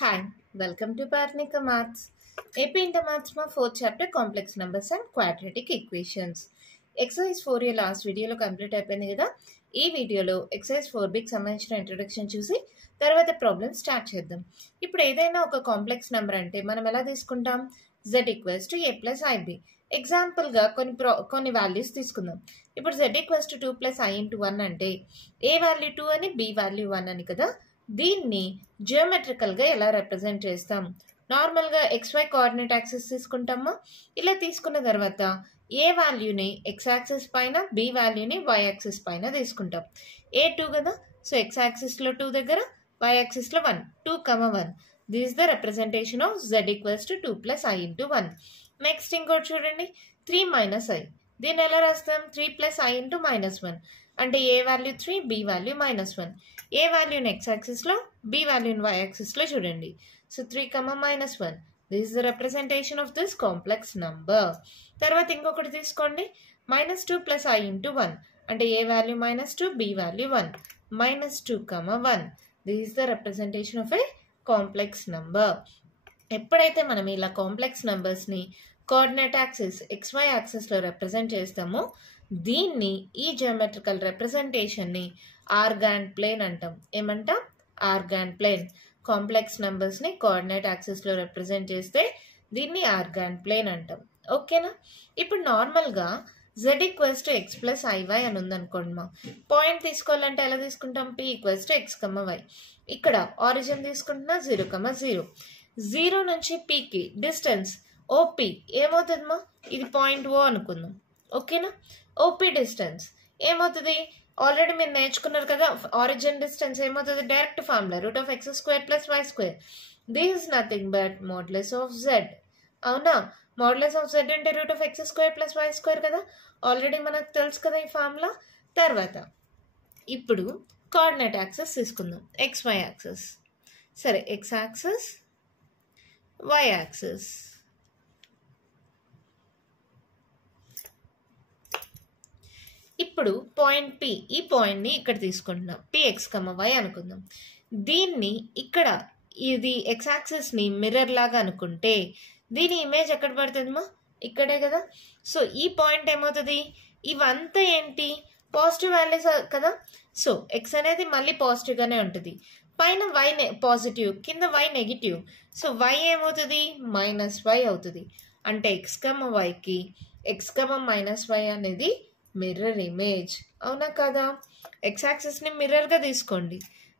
Hi, welcome to Partnika Maths. AP Inter Maths ma 4th chapter complex numbers and quadratic equations. Exercise 4 ye last video lo complete అయిపోయింది కదా. ఈ వీడియోలో exercise 4b కి సంబంధించిన introduction చూసి తర్వాత problem start చేద్దాం. ఇప్పుడు ఏదైనా ఒక కాంప్లెక్స్ నెంబర్ అంటే మనం ఎలా తీసుకుంటాం? z = a + ib. ఎగ్జాంపుల్ గా కొన్ని వాల్యూస్ తీసుకుందాం. ఇప్పుడు z = 2 + i * 1 అంటే a వాల్యూ 2 అని b వాల్యూ 1 అని కదా. దీన్ని జియోమెట్రికల్ గా ఎలా రిప్రజెంట్ చేస్తాం? నార్మల్ గా xy కోఆర్డినేట్ యాక్సిస్ తీసుకుంటామా? ఇలా తీసుకున్న తర్వాత ఏ వాల్యూని x యాక్సిస్ పైన, b వాల్యూని y యాక్సిస్ పైన తీసుకుంటాం. ఏ 2 కదా, సో x యాక్సిస్ లో 2 దగ్గర, y యాక్సిస్ లో 1, 2, 1. This is the representation of z = 2 + i * 1. Next ఇంకోటి చూడండి, 3 - i. దీన్ని ఎలా రాస్తాం? 3 + i * -1 అంటే A value 3, b value -1. A వాల్యూని x యాక్సిస్ లో, b వాల్యూని y యాక్సిస్ లో చూడండి. So 3, -1. This is the representation of this complex number. తర్వాత ఇంకొకటి తీసుకోండి, -2 + i * 1 అంటే A value -2, b value 1, -2, 1. This is the representation of a complex number. ఎప్పుడైతే మనం ఇలా కాంప్లెక్స్ నంబర్స్ని కోఆర్డినేట్ యాక్సిస్ xy యాక్సిస్లో రిప్రజెంట్ చేస్తామో దీన్ని, ఈ జియోమెట్రికల్ రిప్రజెంటేషన్ని ఆర్గాన్ ప్లేన్ అంటాం. ఏమంటాం? Argand plane. కాంప్లెక్స్ నంబర్స్ని కోఆర్డినేట్ యాక్సిస్లో రిప్రజెంట్ చేస్తే దీన్ని ఆర్గాన్ ప్లేన్ అంటాం. ఓకేనా? ఇప్పుడు నార్మల్గా z = x + iy అని ఉందనుకోండి. మా పాయింట్ తీసుకోవాలంటే ఎలా తీసుకుంటాం? p = x, y. ఇక్కడ ఆరిజిన్ తీసుకుంటున్నా 0, 0. 0 నుంచి pకి డిస్టెన్స్ OP ఏమవుతుంది మా? ఇది పాయింట్ O అనుకుందాం. ఓకేనా? OP డిస్టెన్స్ ఏమవుతుంది? ఆల్రెడీ మీరు నేర్చుకున్నారు కదా, ఆరిజిన్ డిస్టెన్స్ ఏమవుతుంది? Direct formula √(x² + y²). This is nothing but modulus of z. అవునా? మోడ్యులస్ ఆఫ్ z అంటే √(x² + y² కదా. ఆల్రెడీ మనకు తెలుసు కదా ఈ ఫార్ములా. తర్వాత ఇప్పుడు కోఆర్డినేట్ యాక్సిస్ తీసుకుందాం, xy యాక్సిస్. సరే, x యాక్సిస్, y యాక్సిస్. ఇప్పుడు పాయింట్ P, ఈ పాయింట్ని ఇక్కడ తీసుకుంటున్నాం, px, y అనుకుందాం. దీన్ని ఇక్కడ, ఇది x యాక్సిస్ని మిర్రర్ లాగా అనుకుంటే దీని ఇమేజ్ ఎక్కడ పడుతుందమ్మా? ఇక్కడే కదా. సో ఈ పాయింట్ ఏమవుతుంది? ఇవంతా ఏంటి? పాజిటివ్ వాల్యూస్ కదా. సో x అనేది మళ్ళీ పాజిటివ్గానే ఉంటుంది. పైన y పాజిటివ్, కింద y నెగిటివ్. సో y ఏమవుతుంది? -y అవుతుంది. అంటే x, yకి x, -y అనేది మిర్రర్ ఇమేజ్. అవునా కదా? x యాక్సిస్ని మిర్రర్గా తీసుకోండి,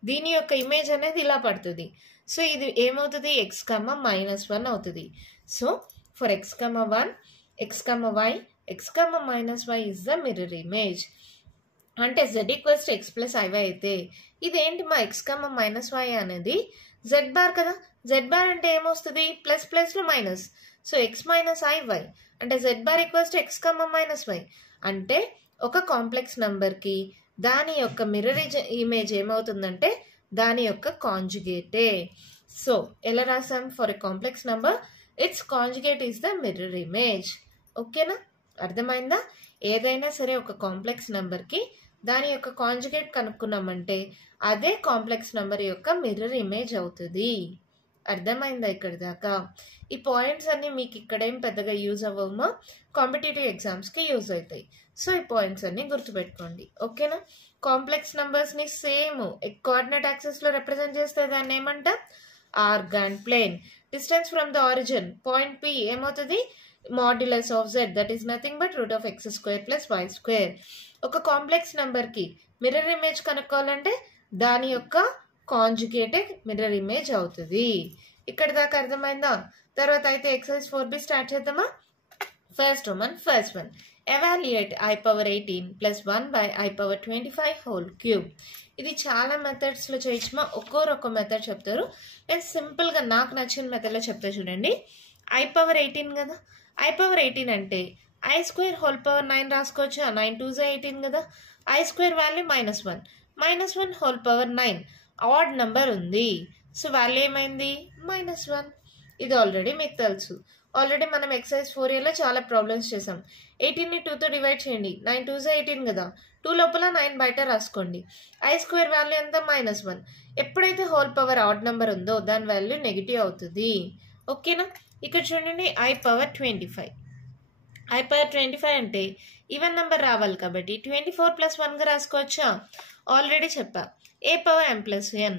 దీని యొక్క ఇమేజ్ అనేది ఇలా పడుతుంది. సో ఇది ఏమవుతుంది? x, -1 అవుతుంది. So for x, 1, x, y, x, -y is the mirror image. అంటే z = x + iy అయితే ఇదేంటి మా? x, -y అనేది z బార్ కదా. z బార్ అంటే ఏమొస్తుంది? ప్లస్లో మైనస్. సో x - iy అంటే z బార్ = x, -y. అంటే ఒక కాంప్లెక్స్ నంబర్కి దాని యొక్క మిర్రర్ ఇమేజ్ ఏమవుతుందంటే దాని యొక్క కాంజుగేటే. సో ఎలా రాసాం? For a complex number it's conjugate is the mirror image. ఓకేనా? అర్థమైందా? ఏదైనా సరే ఒక కాంప్లెక్స్ నంబర్కి దాని యొక్క కాంజుగేట్ కనుక్కున్నామంటే అదే కాంప్లెక్స్ నంబర్ యొక్క మిర్రర్ ఇమేజ్ అవుతుంది. అర్థమైందా ఇక్కడ దాకా? ఈ పాయింట్స్ అన్నీ మీకు ఇక్కడేం పెద్దగా యూజ్ అవ్వమా, కాంపిటేటివ్ ఎగ్జామ్స్కి యూజ్ అవుతాయి. సో ఈ పాయింట్స్ అన్నీ గుర్తుపెట్టుకోండి. ఓకేనా? కాంప్లెక్స్ నంబర్స్ని సేమ్ కోఆర్డినేట్ యాక్సిస్లో రిప్రజెంట్ చేస్తే దాన్ని ఏమంటాం? Argand plane. Distance from the origin point P ఏమవుతుంది? Modulus of z, that is nothing but √(x² + y²). ఒక కాంప్లెక్స్ నెంబర్కి మిర్రర్ ఇమేజ్ కనుక్కోవాలంటే దాని యొక్క కాంజుగేటే మిర్రర్ ఇమేజ్ అవుతుంది. ఇక్కడ దాకా అర్థమైందా? తర్వాత అయితే ఎక్సర్సైజ్ 4b స్టార్ట్ చేద్దామా? First one, evaluate i⁻18 + 1/i⁻25 whole cube. ఇది చాలా మెథడ్స్లో చేయొచ్చుమా, ఒక్కో మెథడ్ చెప్తారు. నేను సింపుల్గా నాకు నచ్చిన మెథడ్లో చెప్తా చూడండి. i⁻18 కదా, i⁻18 అంటే i² హోల్ పవర్ 9 రాసుకోవచ్చు. 9 2s 18 కదా. i² value -1, -1 whole power 9 add number ఉంది. సో వాల్యూ ఏమైంది? -1. ఇది ఆల్రెడీ మీకు తెలుసు. ఆల్రెడీ మనం ఎక్సర్సైజ్ 4Aలో చాలా ప్రాబ్లమ్స్ చేసాం. 18ని 2తో డివైడ్ చేయండి. 9 2s 18 కదా. 2 లోపల 9 బయట రాసుకోండి. ఐ స్క్వేర్ వాల్యూ ఎంత? -1. ఎప్పుడైతే హోల్ పవర్ ఆడ్ నెంబర్ ఉందో దాని వాల్యూ నెగిటివ్ అవుతుంది. ఓకేనా? ఇక్కడ చూడండి, I పవర్ 25. I పవర్ 25 అంటే ఈవెన్ నెంబర్ రావాలి కాబట్టి 24 + 1గా రాసుకోవచ్చా? ఆల్రెడీ చెప్పా. A పవర్ m + n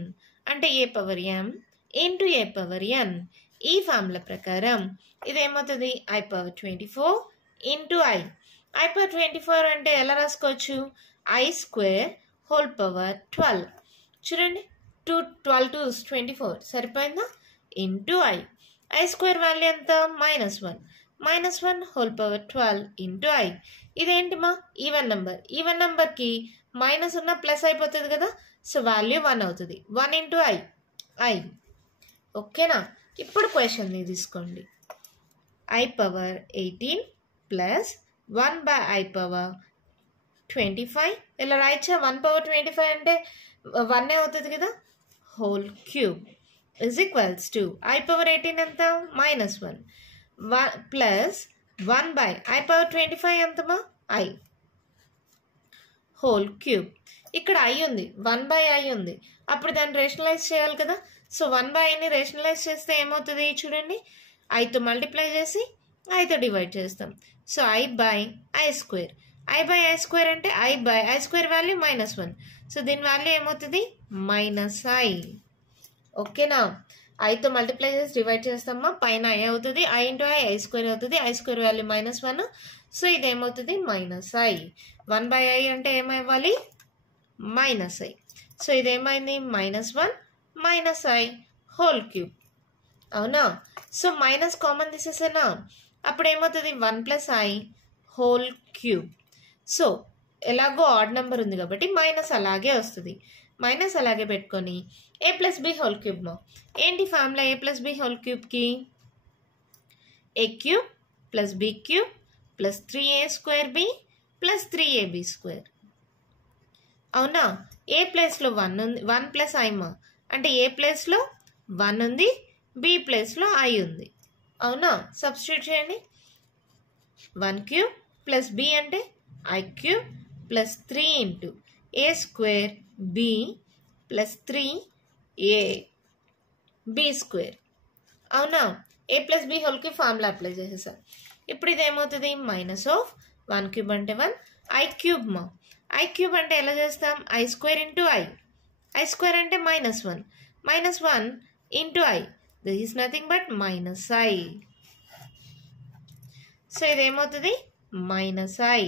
అంటే A power m into A power n. ఈ ఫార్ములా ప్రకారం ఇదేమవుతుంది? I power 24 into I power 24 అంటే ఎలా రాసుకోవచ్చు? I square whole power 12. చూడండి, 12 2s 24 సరిపోయిందా? ఇంటూ I స్క్వేర్ వాల్యూ ఎంత? -1. -1 హోల్ పవర్ 12 ఇంటూ ఇదేంటి మా? Even number. ఈవెన్ నెంబర్కి మైనస్ ఉన్న ప్లస్ అయిపోతుంది కదా. సో వాల్యూ 1 అవుతుంది. 1 ఇంటూ I. ఓకేనా? ఇప్పుడు క్వశ్చన్ని తీసుకోండి. I power 18 plus 1/I power 25 ఇలా రాయచ్చా? 1 పవర్ 25 అంటే 1 అవుతుంది కదా. Whole cube is equals to I power 18 ఎంత? -1 plus 1/I power 25 ఎంతమా? I whole cube. ఇక్కడ I ఉంది, 1/I ఉంది. అప్పుడు దాన్ని రేషనలైజ్ చేయాలి కదా. సో 1/Iని రేషనలైజ్ చేస్తే ఏమవుతుంది? చూడండి, Iతో మల్టిప్లై చేసి Iతో డివైడ్ చేస్తాం. So I/I square. I/I square అంటే I/I స్క్వేర్ వాల్యూ -1. సో దీని వాల్యూ ఏమవుతుంది? -I. ఓకేనా? Iతో మల్టిప్లై చేసి డివైడ్ చేస్తామా, పైన I అవుతుంది. I ఇంటూ I స్క్వేర్ అవుతుంది. I square value -1. సో ఇదేమవుతుంది? -I. 1/I అంటే ఏమవ్వాలి? -I. సో ఇదేమైంది? -1 -I హోల్ క్యూబ్. అవునా? సో మైనస్ కామన్ తీసేసేనా, అప్పుడు ఏమవుతుంది? 1 + I హోల్ క్యూబ్. సో ఎలాగో ఆడ్ నెంబర్ ఉంది కాబట్టి మైనస్ అలాగే వస్తుంది. మైనస్ అలాగే పెట్టుకొని A + B హోల్ క్యూబ్. ఏంటి ఫార్ములా A + B హోల్ క్యూబ్కి? A³ + B³ + 3A² + 3AB². అవునా? ఏ ప్లేస్లో 1 ఉంది, 1 + I మా అంటే ఏ ప్లేస్లో 1 ఉంది, B ప్లేస్లో I ఉంది. అవునా? సబ్స్టిట్యూట్ చేయండి. 1³ + B అంటే I³ + 3 into A² B + 3AB². అవునా? A + B హోల్కి ఫార్ములా అప్లై చేసేసా. ఇప్పుడు ఇది ఏమవుతుంది? -1³ అంటే 1, I³ మా. I³ అంటే ఎలా చేస్తాం? I² ఇంటూ I స్క్వేర్ అంటే -1. -1 into I. This is nothing but -I. సో ఇదేమవుతుంది? -I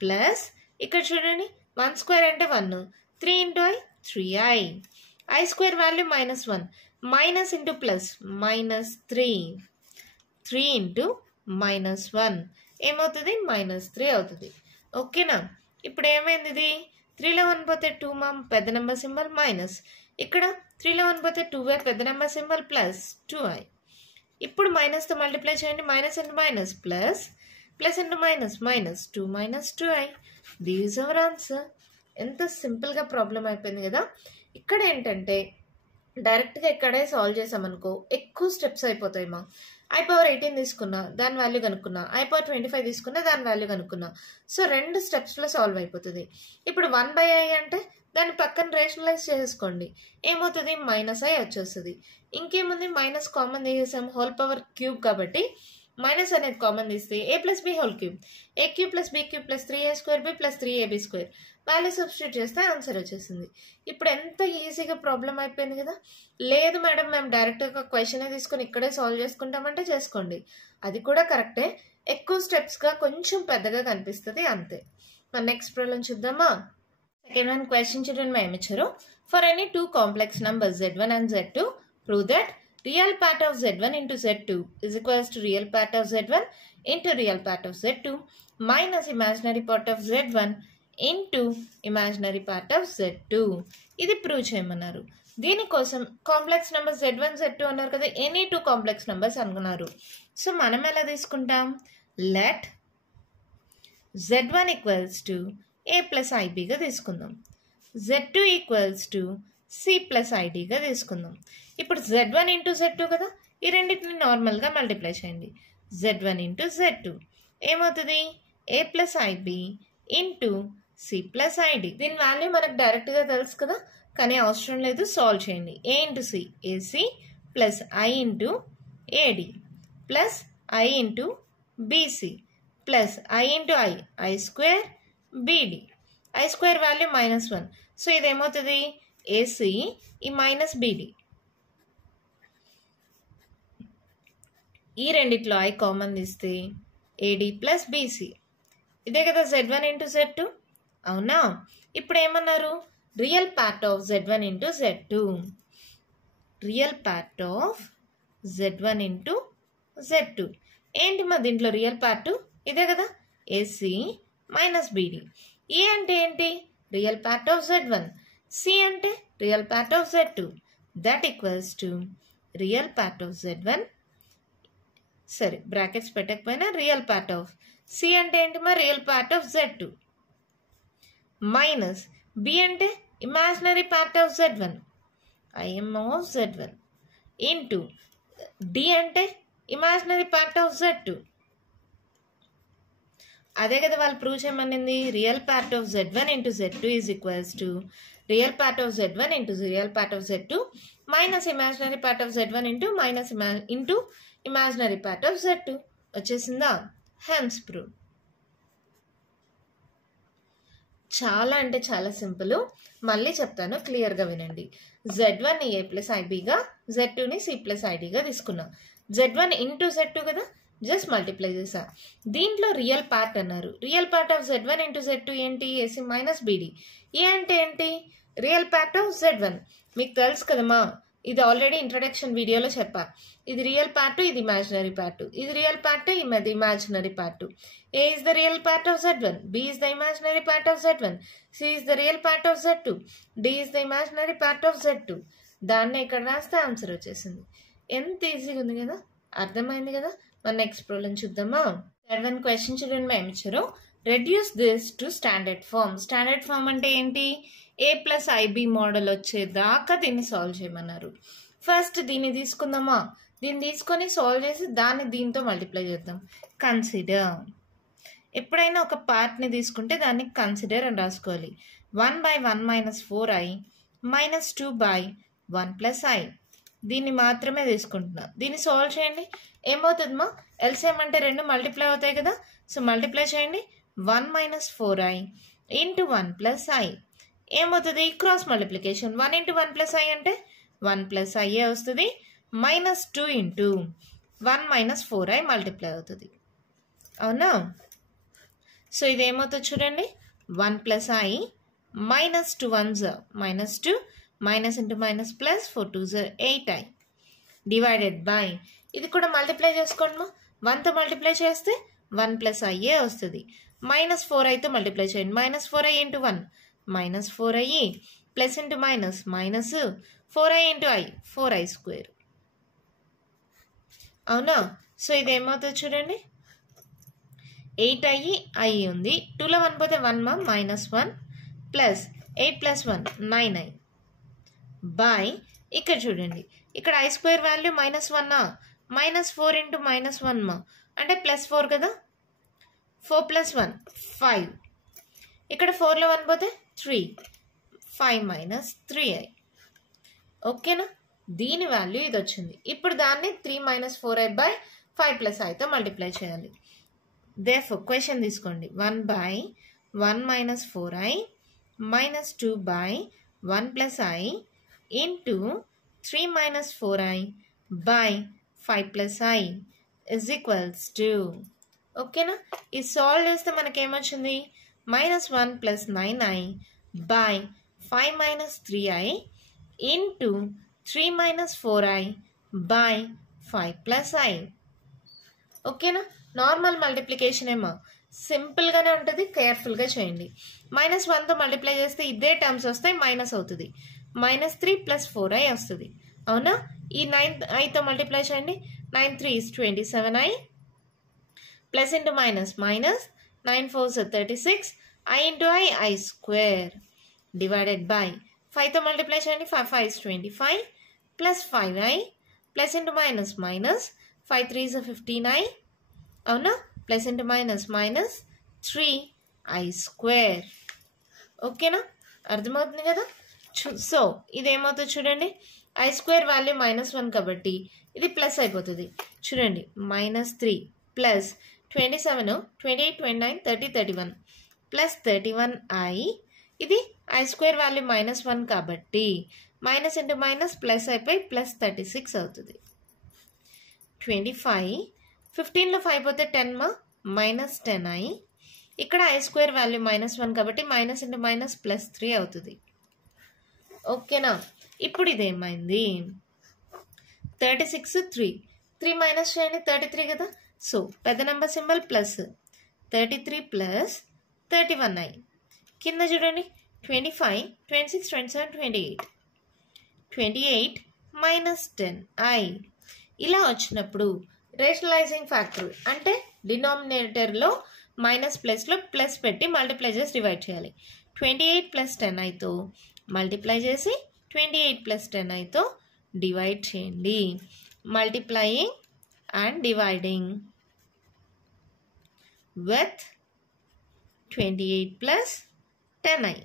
ప్లస్ ఇక్కడ చూడండి, 1² అంటే 1, 3 into I 3I. I square value -1, minus into plus -3, 3 into -1 ఏమవుతుంది? -3 అవుతుంది. ఓకేనా? ఇప్పుడు ఏమైంది? ఇది 3లో 1 పోతే 2 మా, పెద్ద నెంబర్ సింబల్ మైనస్. ఇక్కడ 3లో 1 పోతే 2 పెద్ద నెంబర్ సింబల్ ప్లస్ 2I. ఇప్పుడు మైనస్తో మల్టిప్లై చేయండి. Minus into minus plus, plus into minus minus, 2 - 2I. This is our answer. ఎంత సింపుల్గా ప్రాబ్లం అయిపోయింది కదా. ఇక్కడ ఏంటంటే డైరెక్ట్గా ఇక్కడే సాల్వ్ చేసామనుకో ఎక్కువ స్టెప్స్ అయిపోతాయి మా. I పవర్ 18 తీసుకున్నా, దాని వాల్యూ కనుక్కున్నా. I పవర్ 25 తీసుకున్నా, దాని వాల్యూ కనుక్కున్నా. సో 2 స్టెప్స్లో సాల్వ్ అయిపోతుంది. ఇప్పుడు 1/I అంటే దాన్ని పక్కన రేషనలైజ్ చేసుకోండి. ఏమవుతుంది? -I వచ్చేస్తుంది. ఇంకేముంది? మైనస్ కామన్ తీసేసాం, హోల్ పవర్ క్యూబ్ కాబట్టి మైనస్ అనేది కామన్ తీస్తే A + B whole cube. A³ + B³ + 3A² B + 3AB². Value substitute చేస్తే ఆన్సర్ వచ్చేసింది. ఇప్పుడు ఎంత ఈజీగా ప్రాబ్లం అయిపోయింది కదా. లేదు మేడం మేము డైరెక్ట్గా క్వశ్చన్ తీసుకొని ఇక్కడే సాల్వ్ చేసుకుంటామంటే చేసుకోండి, అది కూడా కరెక్టే. ఎక్కువ స్టెప్స్గా కొంచెం పెద్దగా కనిపిస్తుంది అంతే. మన నెక్స్ట్ ప్రాబ్లం చూద్దామా. సెకండ్ వన్ క్వశ్చన్ చూడండి మేము ఇచ్చారు. For any 2 complex numbers Z1 and Z2, prove that real part of Z1 into Z2 is equals to real part of Z1 into real part of Z2 minus imaginary part of Z1 into imaginary part of Z2. ఇది prove చేయమన్నారు. దీనికోసం complex number Z1 Z2 అన్నారు కదా, any 2 complex numbers అనుకున్నారు. So మనం ఎలా తీసుకుంటాం? Let Z1 equals to A + IBగా తీసుకుందాం. Z2 equals to C plus ఐడిగా తీసుకుందాం. ఇప్పుడు Z1 ఇంటూ Z2 కదా, ఈ రెండింటిని నార్మల్గా మల్టిప్లై చేయండి. Z1 ఇంటూ Z2 ఏమవుతుంది? A plus IB into C plus ID. దీని వాల్యూ మనకు డైరెక్ట్గా తెలుసు కదా, కానీ అవసరం లేదు, సాల్వ్ చేయండి. A into C AC plus i into AD plus i into BC plus i into i square BD. I square value -1. So ఇదేమవుతుంది? ఏసీ ఈ మైనస్ బీడి. ఈ రెండిట్లో ఐ కామన్ తీస్తే ఏడి ప్లస్ బీసీ. ఇదే కదా Z1 into Z2. అవునా? ఇప్పుడు ఏమన్నారు? Real part of Z1 into Z2. Real part of Z1 into Z2 ఏంటి మా దీంట్లో రియల్ పార్ట్? ఇదే కదా, ఏసీ మైనస్ బీడి. ఏ అంటే ఏంటి? Real part of Z1. C అంటే real part of Z2. That equals to real part of Z1, సరే brackets పెట్టకపోయినా రియల్ పార్ట్ ఆఫ్ సి అంటే ఏంటి మా? Real part of Z2 minus B అంటే imaginary part of Z1, IM of Z1 into D అంటే imaginary part of Z2. అదే కదా వాళ్ళు ప్రూవ్ చేయమనింది. Real part of Z1 into Z2 is equals to real part of Z1 into real part of Z2 minus imaginary part of Z1 into into imaginary part of Z2. వచ్చేసిందా? Hence prove. చాలా అంటే చాలా simple. మళ్ళీ చెప్తాను, క్లియర్గా వినండి. Z1ని ఏ plus ఐబిగా, Z2ని C plus ఐడిగా తీసుకున్నాం. Z1 into Z2 కదా, జస్ట్ మల్టిప్లై చేసా. దీంట్లో రియల్ పార్ట్ అన్నారు. Real part of Z1 into Z2 ఏంటి? AC minus BD. ఏ అంటే ఏంటి? Real part of Z1. మీకు తెలుసు కదమ్మా, ఇది ఆల్రెడీ ఇంట్రడక్షన్ వీడియోలో చెప్పా. ఇది రియల్ పార్ట్, ఇది ఇమాజినరీ పార్ట్. ఇది రియల్ పార్ట్, ఇది imaginary part. A is the real part of Z1, B is the imaginary part of Z1, C is the real part of Z2, D is the imaginary part of Z2. దాన్ని ఇక్కడ రాస్తే answer వచ్చేసింది. ఎంత ఈజీగా ఉంది కదా, అర్థమైంది కదా. మన నెక్స్ట్ ప్రాబ్లం చూద్దామా? థర్డ్ క్వశ్చన్ చూడండి, మేము ఇచ్చారు. Reduce this to standard form. Standard form అంటే ఏంటి? ఏ ప్లస్ ఐబి మోడల్ వచ్చేదాకా దీన్ని సాల్వ్ చేయమన్నారు. ఫస్ట్ దీన్ని తీసుకుందామా? దీన్ని తీసుకొని సాల్వ్ చేసి దాన్ని దీంతో మల్టిప్లై చేద్దాం. కన్సిడర్. ఎప్పుడైనా ఒక పార్ట్ని తీసుకుంటే దాన్ని కన్సిడర్ అని రాసుకోవాలి. 1/1 - 4i - 2/1 + i. దీన్ని మాత్రమే తీసుకుంటున్నా. దీన్ని సాల్వ్ చేయండి. ఏమవుతుందమ్మా? ఎల్సిఎం అంటే 2 మల్టిప్లై అవుతాయి కదా, సో మల్టిప్లై చేయండి. 1 - 4i ఇంటూ 1 + i ఏమవుతుంది? Cross multiplication. 1 ఇంటూ 1 + i అంటే 1 + i వస్తుంది. -2 ఇంటూ 1 - 4i మల్టిప్లై అవుతుంది. అవునా? సో ఇది ఏమవుతుంది చూడండి. 1 + i -2 1s -2 minus into minus plus 4 2s 8i divided by, ఇది కూడా మల్టిప్లై చేసుకోండి. 1తో మల్టిప్లై చేస్తే 1 + i వస్తుంది. -4iతో మల్టిప్లై చేయండి. -4i into 1 -4i plus into minus minus 4i into i 4i². అవునా? సో ఇది ఏమవుతుంది చూడండి. 8i i ఉంది. 2లో 1 పోతే 1 -1 ప్లస్ 8 + 1 9i బై, ఇక్కడ చూడండి, ఇక్కడ i² వాల్యూ -1 -4 ఇంటూ -1 అంటే +4 కదా, 4 + 1 5. ఇక్కడ 4లో 1 పోతే 3 5 - 3i. ఓకేనా? దీని వాల్యూ ఇది వచ్చింది. ఇప్పుడు దాన్ని 3 - 4i/5 + iతో మల్టిప్లై చేయాలి. దేర్ఫోర్ క్వశ్చన్ తీసుకోండి. 1/1 - 4i - 2/1 + i into 3 - 4i/5 + i is equals to. ఓకేనా? ఇది సాల్వ్ చేస్తే మనకేమొచ్చింది? -1 + 9i/5 - 3i into 3 - 4i/5 + i. ఓకేనా? నార్మల్ మల్టిప్లికేషన్ ఏమో సింపుల్గానే ఉంటుంది, కేర్ఫుల్గా చేయండి. -1తో మల్టిప్లై చేస్తే ఇదే టర్మ్స్ వస్తాయి, మైనస్ అవుతుంది. -3 + 4i వస్తుంది. అవునా? ఈ 9iతో మల్టిప్లై చేయండి. 9 3s 27i plus into minus minus 9 4s 36 i into i i² divided by 5తో మల్టిప్లై చేయండి. 5 5 is 25 plus 5i plus into minus minus 5 3 is 59 అవునా, plus into minus minus 3i square. ఓకేనా, అర్థమవుతుంది కదా. సో ఇదేమవుతుంది చూడండి, i స్క్వేర్ వాల్యూ -1 కాబట్టి ఇది plus అయిపోతుంది. చూడండి -3 ప్లస్ 27 28 29 30 31 ప్లస్ 31i, ఇది i స్క్వేర్ వాల్యూ -1 కాబట్టి మైనస్ ఇంటూ మైనస్ ప్లస్ అయిపోయి ప్లస్ 36 అవుతుంది. 25 15లో 5 పోతే 10 మా -10i, ఇక్కడ i స్క్వేర్ వాల్యూ -1 కాబట్టి మైనస్ ఇంటూ మైనస్ ప్లస్ 3 అవుతుంది. ఓకేనా, ఇప్పుడు ఇదేమైంది 36 3 మైనస్ చేయండి 33 కదా. సో పెద్ద number symbol plus 33 plus 31i, కింద చూడండి 25 26 27 28 28 మైనస్ 10i. ఇలా వచ్చినప్పుడు రేషనలైజింగ్ ఫ్యాక్టర్ అంటే డినామినేటర్లో మైనస్ ప్లస్లో ప్లస్ పెట్టి మల్టిప్లై చేసి డివైడ్ చేయాలి. 28 ప్లస్ 10iతో మల్టిప్లై చేసి 28 ప్లస్ 10iతో డివైడ్ చేయండి. Multiplying and dividing with 28 plus 10i.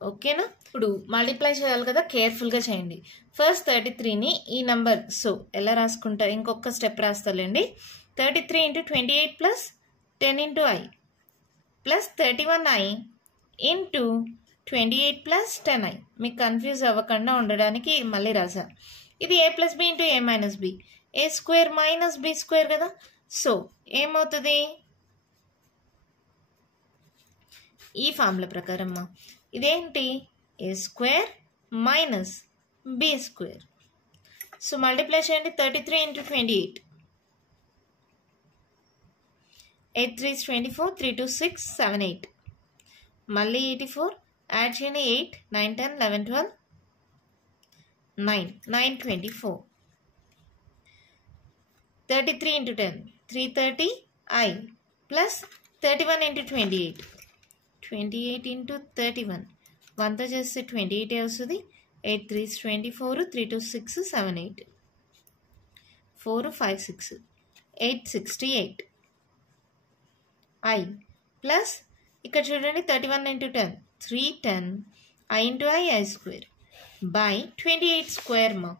ఓకేనా, ఇప్పుడు మల్టిప్లై చేయాలి కదా, కేర్ఫుల్గా చేయండి. ఫస్ట్ 33ని ఈ నెంబర్ సో ఎలా రాసుకుంటా, ఇంకొక స్టెప్ రాస్తాలేండి. 33 into 28 plus 10 into i plus 31i into 28 plus 10i. మీకు కన్ఫ్యూజ్ అవ్వకుండా ఉండడానికి మళ్ళీ రాసా. ఇది a plus B into a minus B, A square minus B square కదా. సో ఏమవుతుంది, ఈ ఫార్ములా ప్రకారం ఇదేంటి A square minus B square. So multiply చేయండి 33 ఇంటూ 28 8 3 is 24 3 2 6 7 8 మళ్ళీ 84 యాడ్ చేయండి 8 9 10 11 12 9 9 24 33 into 10 330i plus 31 into 28 28 into 31 1తో చేస్తే 28 వస్తుంది. 8 3 is 24 3 2 6 7 8 4 5 6 8 68 i ప్లస్ ఇక్కడ చూడండి 31 into 10 310 i into i square by 28 square మా.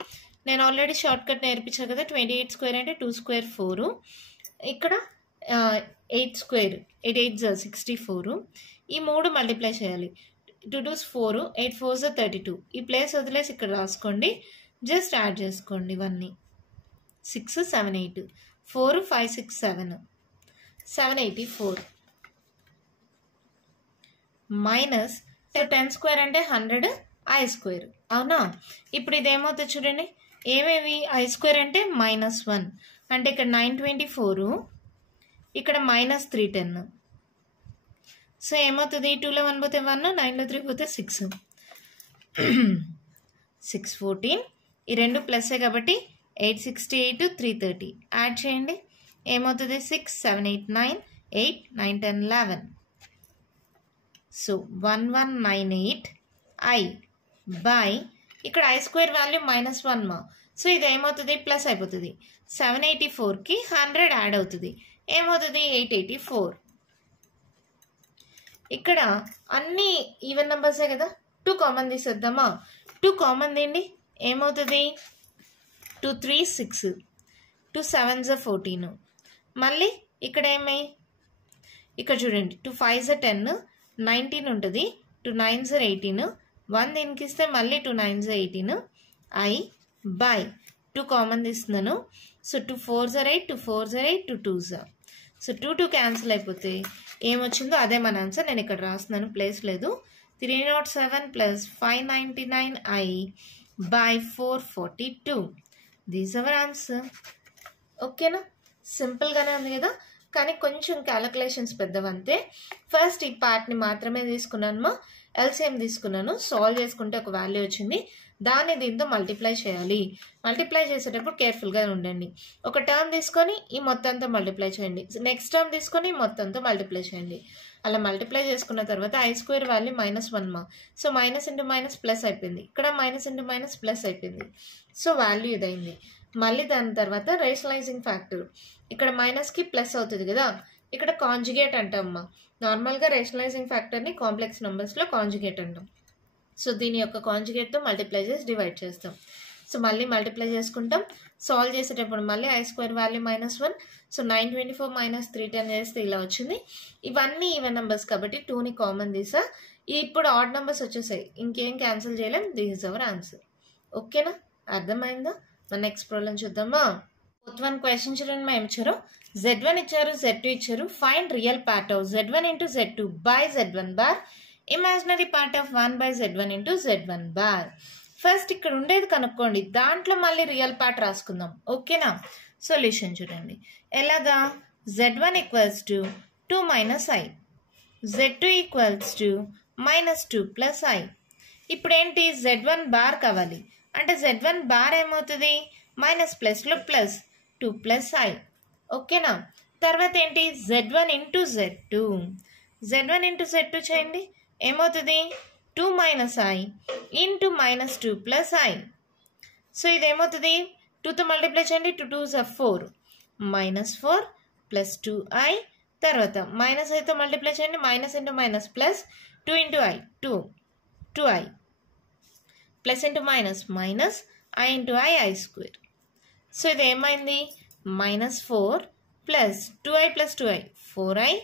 నేను ఆల్రెడీ షార్ట్ కట్ నేర్పించాను కదా, 28 స్క్వేర్ అంటే 2 స్క్వేర్ 4, ఇక్కడ 8 స్క్వేర్ 8 8 64. ఈ 3 మల్టిప్లై చేయాలి. 2 2 4 8 4 32. ఈ ప్లేస్ వదిలేసి ఇక్కడ రాసుకోండి, జస్ట్ యాడ్ చేసుకోండి ఇవన్నీ. 6 7 8 4 5 6 7 784 మైనస్ 10 స్క్వేర్ అంటే 100 i స్క్వేర్ అవునా. ఇప్పుడు ఇదేమవుతుంది చూడండి, ఏమేవి i స్క్వేర్ అంటే -1 అంటే ఇక్కడ 924, ఇక్కడ -310. సో ఏమవుతుంది, 2లో 1 పోతే 1 9లో 3 పోతే 6 614. ఈ రెండు ప్లస్సే కాబట్టి 868 330 యాడ్ చేయండి, ఏమవుతుంది 6 7 8 9 8 9 10 11. సో 1198 i బై ఇక్కడ i స్క్వేర్ వాల్యూ -1 మా. సో ఇది ఏమవుతుంది ప్లస్ అయిపోతుంది. 784కి 100 యాడ్ అవుతుంది, ఏమవుతుంది 884. ఇక్కడ అన్ని ఈవెన్ నెంబర్సే కదా, 2 కామన్ తీసేద్దామా. 2 కామన్ తీయండి, ఏమవుతుంది 2 3 6 2 7 14. మళ్ళీ ఇక్కడ ఇక్కడ చూడండి 2 5 10 19 ఉంటుంది, 2 9 18 1 దీనికి ఇస్తే మళ్ళీ 2 9 18 i బై 2 కామన్ తీస్తున్నాను. సో 2 4 8 2 4 8 2 2. సో 2 2 క్యాన్సిల్ అయిపోతే ఏమొచ్చిందో అదే మన ఆన్సర్. నేను ఇక్కడ రాస్తున్నాను, ప్లేస్ లేదు. 307 plus 599i by 442. These our answer. ఓకేనా, సింపుల్గానే ఉంది కదా, కానీ కొంచెం క్యాలిక్యులేషన్స్ పెద్దవంతే. ఫస్ట్ ఈ పార్ట్ని మాత్రమే తీసుకున్నాను, ఎల్సిఎం తీసుకున్నాను, సాల్వ్ చేసుకుంటే ఒక వాల్యూ వచ్చింది, దాన్ని దీంతో మల్టిప్లై చేయాలి. మల్టిప్లై చేసేటప్పుడు కేర్ఫుల్గా ఉండండి. ఒక టర్మ్ తీసుకొని ఈ మొత్తంతో మల్టిప్లై చేయండి, నెక్స్ట్ టర్మ్ తీసుకొని ఈ మొత్తంతో మల్టిప్లై చేయండి. అలా మల్టిప్లై చేసుకున్న తర్వాత ఐ స్క్వేర్ వాల్యూ -1 మా. So minus into minus plus అయిపోయింది, ఇక్కడ మైనస్ ఇంటూ మైనస్ ప్లస్ అయిపోయింది. సో వాల్యూ ఇదైంది. మళ్ళీ దాని తర్వాత రేషనలైజింగ్ ఫ్యాక్టర్, ఇక్కడ మైనస్కి ప్లస్ అవుతుంది కదా, ఇక్కడ కాంజుగేట్ అంటామ్మా. నార్మల్గా రేషనలైజింగ్ ఫ్యాక్టర్ని కాంప్లెక్స్ నెంబర్స్లో కాంజుగేట్ అంటాం. సో దీని యొక్క కాంజుగేట్తో మల్టిప్లై చేసి డివైడ్ చేస్తాం. సో మళ్ళీ మల్టిప్లై చేసుకుంటాం. సాల్వ్ చేసేటప్పుడు మళ్ళీ ఐ స్క్వేర్ వాల్యూ -1. సో 924 - 310 చేస్తే ఇలా వచ్చింది. ఇవన్నీ ఈవెన్ నెంబర్స్ కాబట్టి 2ని కామన్ తీసా. ఇప్పుడు ఆడ్ నెంబర్స్ వచ్చేసాయి, ఇంకేం క్యాన్సిల్ చేయలేం. This is our answer. ఓకేనా, అర్థమైందా? మన నెక్స్ట్ ప్రాబ్లం చూద్దామా. ఫోర్త్ వన్ క్వశ్చన్ చూడండి. మేము ఇచ్చారు Z1 ఇచ్చారు, Z2 ఇచ్చారు. Find real part of Z1 into Z2 by Z1 bar, imaginary part of 1 by Z1 into Z1 bar. First ఇక్కడ ఉండేది కనుక్కోండి, దాంట్లో మళ్ళీ రియల్ పార్ట్ రాసుకుందాం. ఓకేనా, సొల్యూషన్ చూడండి. ఎలాగా? Z1 = 2 - I, Z2 = -2 + I. ఇప్పుడు ఏంటి, Z1 బార్ కావాలి అంటే Z1 బార్ ఏమవుతుంది, మైనస్ ప్లస్లో ప్లస్ 2 + I. ఓకేనా, తర్వాత ఏంటి, Z1 into Z2, Z1 into Z2 చేయండి, ఏమవుతుంది 2 - I into -2 + I. సో ఇది ఏమవుతుంది, 2తో మల్టిప్లై చేయండి, 2 2s are 4, -4 + 2I. తర్వాత మైనస్ ఐతో మల్టిప్లై చేయండి, minus into minus plus 2 into I, 2I, plus into minus minus I into I square. So ఇది ఏమైంది, -4 + 2I + 2I 4I,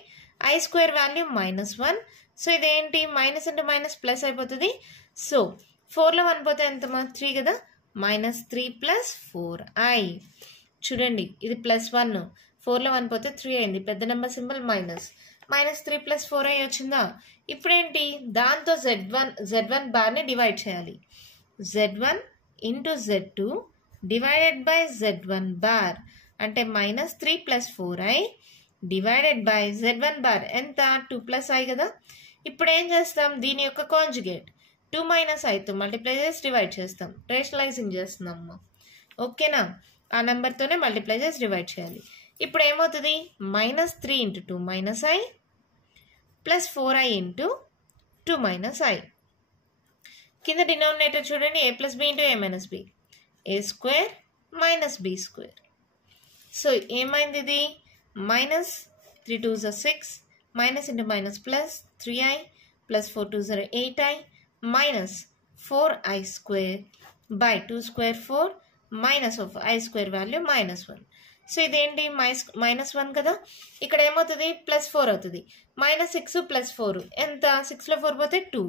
I square value -1. So ఇదేంటి, minus into minus plus అయిపోతుంది. So 4లో 1 పోతే ఎంతమా, 3 కదా, -3 + 4I. చూడండి ఇది +1, 4లో 1 పోతే 3 అయింది, పెద్ద నెంబర్ సింబల్ -3 + 4I వచ్చిందా. ఇప్పుడేంటి, దాంతో Z1 బార్ని డివైడ్ చేయాలి. Z1 into Z2 divided by Z1 bar అంటే -3 + 4I divided by Z1 bar ఎంత, 2 + I కదా. ఇప్పుడు ఏం చేస్తాం, దీని యొక్క కాంజుగేట్ 2 - Iతో మల్టిప్లై చేసి డివైడ్ చేస్తాం, రేషనలైజింగ్ చేస్తున్నాము. ఓకేనా, ఆ నెంబర్తోనే మల్టిప్లై చేసి డివైడ్ చేయాలి. ఇప్పుడు ఏమవుతుంది, -3 into 2 - I + 4I into 2 - I. కింద డినామినేటర్ చూడండి, a + b into a - b, a² - b². So ఏమైంది, ఇది -3 2s are 6, minus into minus plus 3I plus 4 2s are 8I minus 4I square by 2 square 4 minus of I square value -1. So ఇదేంటి -1 కదా, ఇక్కడ ఏమవుతుంది +4 అవుతుంది. -6 + 4 ఎంత, 6లో 4 పోతే 2,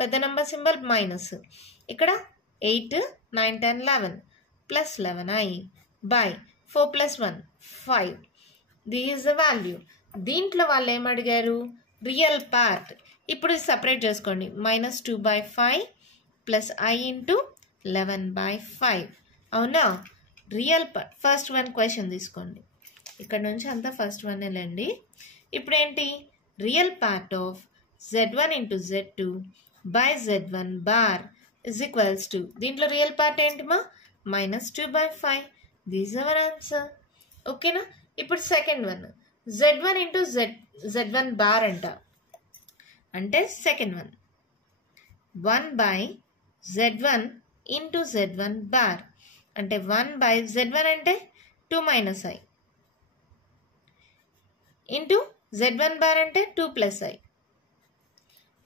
పెద్ద నెంబర్ సింబల్ మైనస్. ఇక్కడ 8 9 10 11 plus 11I by 4 + 1 5. This is the value. దీంట్లో వాళ్ళు ఏమడిగారు, రియల్ పార్ట్. ఇప్పుడు సపరేట్ చేసుకోండి, -2/5 ప్లస్ I into 11/5. అవునా, real part. First one question తీసుకోండి, ఇక్కడ నుంచి అంతా ఫస్ట్ వన్ వెళ్ళండి. ఇప్పుడు ఏంటి, real part of Z1 into Z2 by Z1 bar is equals to, దీంట్లో రియల్ పార్ట్ ఏంటి మా, -2/5. This is our answer. ఓకేనా, ఇప్పుడు second one Z1 into Z1 bar అంట, అంటే second one 1/Z1 into Z1 bar అంటే 1/Z1 అంటే 2 - I into Z1 bar అంటే 2 + I.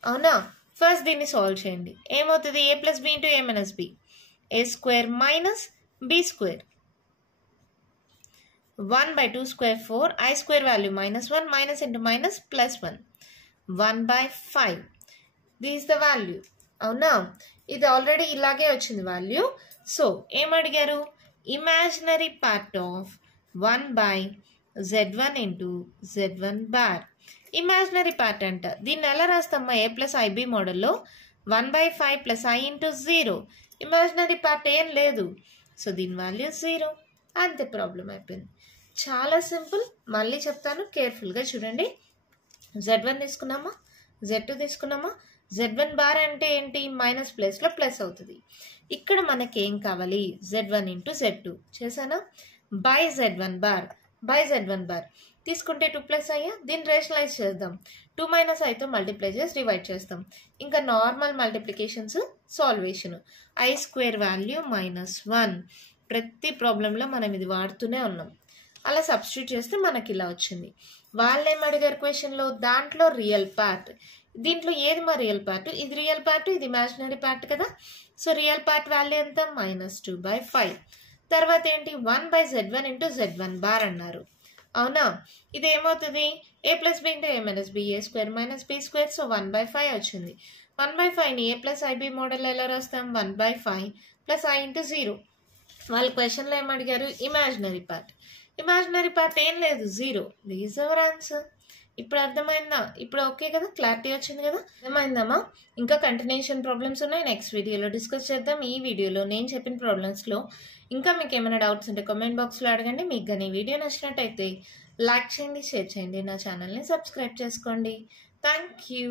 అవునా, ఫస్ట్ దీన్ని సాల్వ్ చేయండి, ఏమవుతుంది, a + b into a - b, a² - b². 1/2 square 4, I square value -1, minus into minus +1, 1/5. This is the value. అవునా, ఇది already ఇలాగే వచ్చింది వాల్యూ. సో ఏమడిగారు, imaginary part of 1/Z1 into Z1 bar. Imaginary part అంట, దీన్ని ఎలా రాస్తామా, a + IB మోడల్లో 1/5 + I into 0. Imaginary part ఏం లేదు, సో దీని వాల్యూ 0. అంతే, ప్రాబ్లం అయిపోయింది. చాలా సింపుల్. మళ్ళీ చెప్తాను, కేర్ఫుల్గా చూడండి. Z1 తీసుకున్నామా, Z2 తీసుకున్నామా, Z1 బార్ అంటే ఏంటి, మైనస్ ప్లేస్లో ప్లస్ అవుతుంది. ఇక్కడ మనకి ఏం కావాలి, Z1 into Z2 చేశానా, బై Z1 బార్ తీసుకుంటే 2 + I. దీన్ని రేషనలైజ్ చేద్దాం. 2 మైనస్ ఐతో మల్టిప్లై చేసి డివైడ్ చేస్తాం. ఇంకా normal multiplications salvation. I square value -1. ప్రతి ప్రాబ్లంలో మనం ఇది వాడుతూనే ఉన్నాం. అలా సబ్స్టిట్యూట్ చేస్తే మనకి ఇలా వచ్చింది. వాళ్ళు ఏం అడిగారు క్వశ్చన్లో, దాంట్లో రియల్ పార్ట్, దీంట్లో ఏది మా రియల్ పార్ట్, ఇది రియల్ పార్ట్, ఇది ఇమాజినరీ పార్ట్ కదా. సో రియల్ పార్ట్ వాల్యూ ఎంత, -2/5. తర్వాత ఏంటి, 1/z1 × z1 బార్ అన్నారు. అవునా, ఇది ఏమవుతుంది, a + b × a - b, a² - b². So 1/5 వచ్చింది. 1/5ని a + ib మోడల్ ఎలా రాస్తాం, 1/5 + i × 0. వాళ్ళ క్వశ్చన్లో ఏం అడిగారు, ఇమాజినరీ పార్ట్. ఇమాజినరీ పార్ట్ ఏం లేదు, 0. This is our answer. ఇప్పుడు అర్థమైందా, ఇప్పుడు ఓకే కదా, క్లారిటీ వచ్చింది కదా, అర్థమైందమ్మా. ఇంకా కంటిన్యూషన్ ప్రాబ్లమ్స్ ఉన్నాయి, నెక్స్ట్ వీడియోలో డిస్కస్ చేద్దాం. ఈ వీడియోలో నేను చెప్పిన ప్రాబ్లమ్స్లో ఇంకా మీకు ఏమైనా డౌట్స్ ఉంటే కామెంట్ బాక్స్లో అడగండి. మీకు కానీ ఈ వీడియో నచ్చినట్టయితే లైక్ చేయండి, షేర్ చేయండి, నా ఛానల్ని సబ్స్క్రైబ్ చేసుకోండి. Thank you.